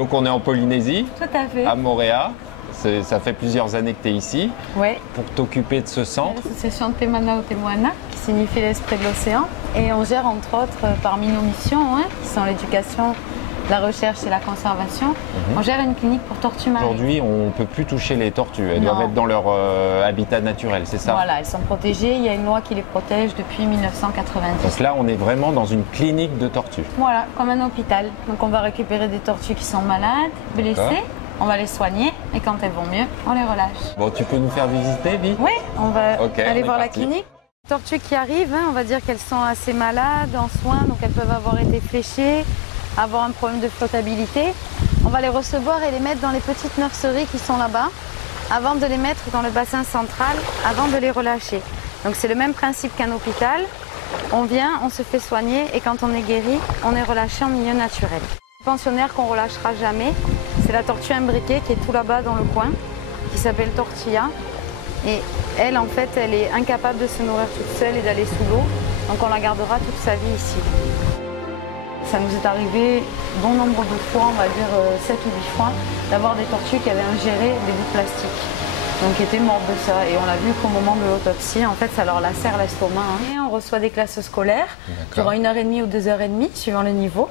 Donc on est en Polynésie, Tout à fait. à Moorea. Ça fait plusieurs années que tu es ici Ouais. pour t'occuper de ce centre. L'association Te Manao Te Moana, qui signifie l'esprit de l'océan. Et on gère entre autres, parmi nos missions, qui sont l'éducation, la recherche et la conservation, on gère une clinique pour tortues marines. Aujourd'hui, on ne peut plus toucher les tortues. Elles doivent être dans leur habitat naturel, c'est ça? Voilà, elles sont protégées. Il y a une loi qui les protège depuis 1990. Donc là, on est vraiment dans une clinique de tortues. Voilà, comme un hôpital. Donc on va récupérer des tortues qui sont malades, blessées. On va les soigner et quand elles vont mieux, on les relâche. Bon, tu peux nous faire visiter, Vi? Oui, on va aller voir la parti. clinique. Les tortues qui arrivent, on va dire qu'elles sont assez malades, en soins, donc elles peuvent avoir été fléchées, avoir un problème de flottabilité. On va les recevoir et les mettre dans les petites nurseries qui sont là-bas, avant de les mettre dans le bassin central, avant de les relâcher. Donc c'est le même principe qu'un hôpital. On vient, on se fait soigner et quand on est guéri, on est relâché en milieu naturel. Le pensionnaire qu'on relâchera jamais, c'est la tortue imbriquée qui est tout là-bas dans le coin, qui s'appelle Tortilla. Et elle, en fait, elle est incapable de se nourrir toute seule et d'aller sous l'eau. Donc on la gardera toute sa vie ici. Ça nous est arrivé bon nombre de fois, on va dire 7 ou 8 fois, d'avoir des tortues qui avaient ingéré des bouts de plastique. Donc qui étaient mortes de ça. Et on l'a vu qu'au moment de l'autopsie, en fait, ça leur lacère l'estomac. Et on reçoit des classes scolaires, durant 1h30 ou 2h30, suivant le niveau.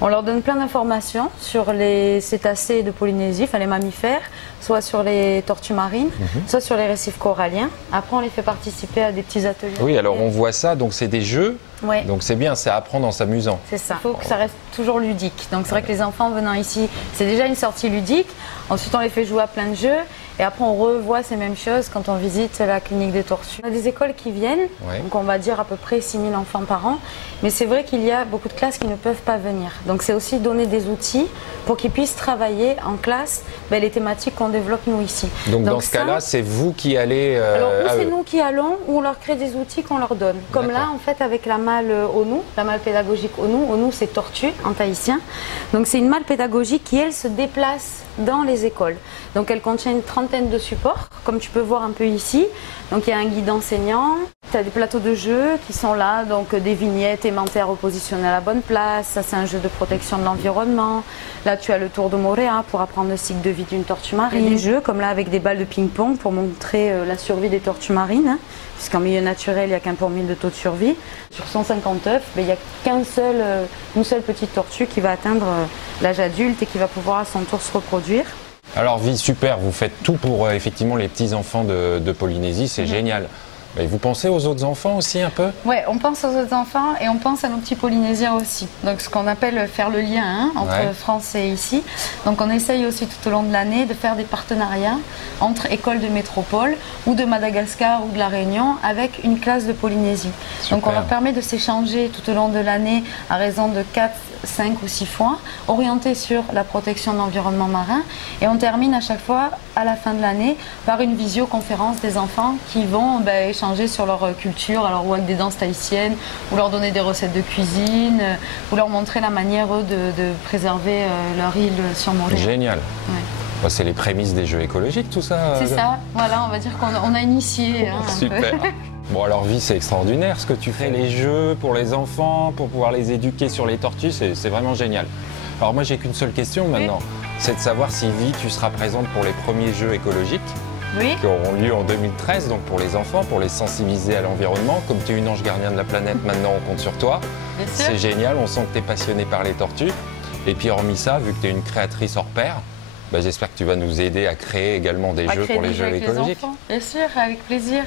On leur donne plein d'informations sur les cétacés de Polynésie, enfin les mammifères, soit sur les tortues marines, soit sur les récifs coralliens. Après, on les fait participer à des petits ateliers. Oui, alors on voit ça, donc c'est des jeux, donc c'est bien, c'est apprendre en s'amusant. C'est ça, il faut que ça reste toujours ludique. Donc c'est vrai que les enfants venant ici, c'est déjà une sortie ludique. Ensuite, on les fait jouer à plein de jeux. Et après, on revoit ces mêmes choses quand on visite la clinique des tortues. On a des écoles qui viennent, donc on va dire à peu près 6000 enfants par an. Mais c'est vrai qu'il y a beaucoup de classes qui ne peuvent pas venir. Donc c'est aussi donner des outils pour qu'ils puissent travailler en classe les thématiques qu'on développe nous ici. Donc dans ce cas-là, c'est vous qui allez... Alors ou c'est nous qui allons, ou on leur crée des outils qu'on leur donne. Comme là, en fait, avec la malle ONU, la malle pédagogique ONU. ONU, c'est tortue en tahitien. Donc c'est une malle pédagogique qui, elle, se déplace dans les écoles. Donc elle contient une trentaine de supports, comme tu peux voir un peu ici. Donc il y a un guide enseignant, tu as des plateaux de jeux qui sont là, donc des vignettes aimantées repositionnées à la bonne place. Ça, c'est un jeu de protection de l'environnement. Là, tu as le tour de Moorea pour apprendre le cycle de vie d'une tortue marine. Des jeux comme là avec des balles de ping-pong pour montrer la survie des tortues marines. Puisqu'en milieu naturel, il n'y a qu'un pour 1000 de taux de survie. Sur 150 œufs, il n'y a une seule petite tortue qui va atteindre l'âge adulte et qui va pouvoir à son tour se reproduire. Alors Vi, super, vous faites tout pour effectivement les petits-enfants de Polynésie, c'est génial. Et vous pensez aux autres enfants aussi un peu? Oui, on pense aux autres enfants et on pense à nos petits Polynésiens aussi. Donc ce qu'on appelle faire le lien entre France et ici. Donc on essaye aussi tout au long de l'année de faire des partenariats entre écoles de métropole ou de Madagascar ou de la Réunion avec une classe de Polynésie. Super. Donc on leur permet de s'échanger tout au long de l'année à raison de 4, 5 ou 6 fois, orientés sur la protection de l'environnement marin. Et on termine à chaque fois, à la fin de l'année, par une visioconférence des enfants qui vont échanger sur leur culture, alors ou avec des danses tahitiennes, ou leur donner des recettes de cuisine, ou leur montrer la manière eux, de préserver leur île sur Moorea. Génial. Ouais. C'est les prémices des jeux écologiques, tout ça. C'est ça, voilà, on va dire qu'on a initié. Super. Bon, alors Vi, c'est extraordinaire ce que tu fais, les jeux pour les enfants, pour pouvoir les éduquer sur les tortues, c'est vraiment génial. Alors moi, j'ai qu'une seule question maintenant, c'est de savoir si Vi, tu seras présente pour les premiers jeux écologiques qui auront lieu en 2013, donc pour les enfants, pour les sensibiliser à l'environnement. Comme tu es une ange gardien de la planète, maintenant on compte sur toi. C'est génial, on sent que tu es passionnée par les tortues. Et puis hormis ça, vu que tu es une créatrice hors pair, j'espère que tu vas nous aider à créer également des jeux pour les jeux écologiques. Bien sûr, avec plaisir.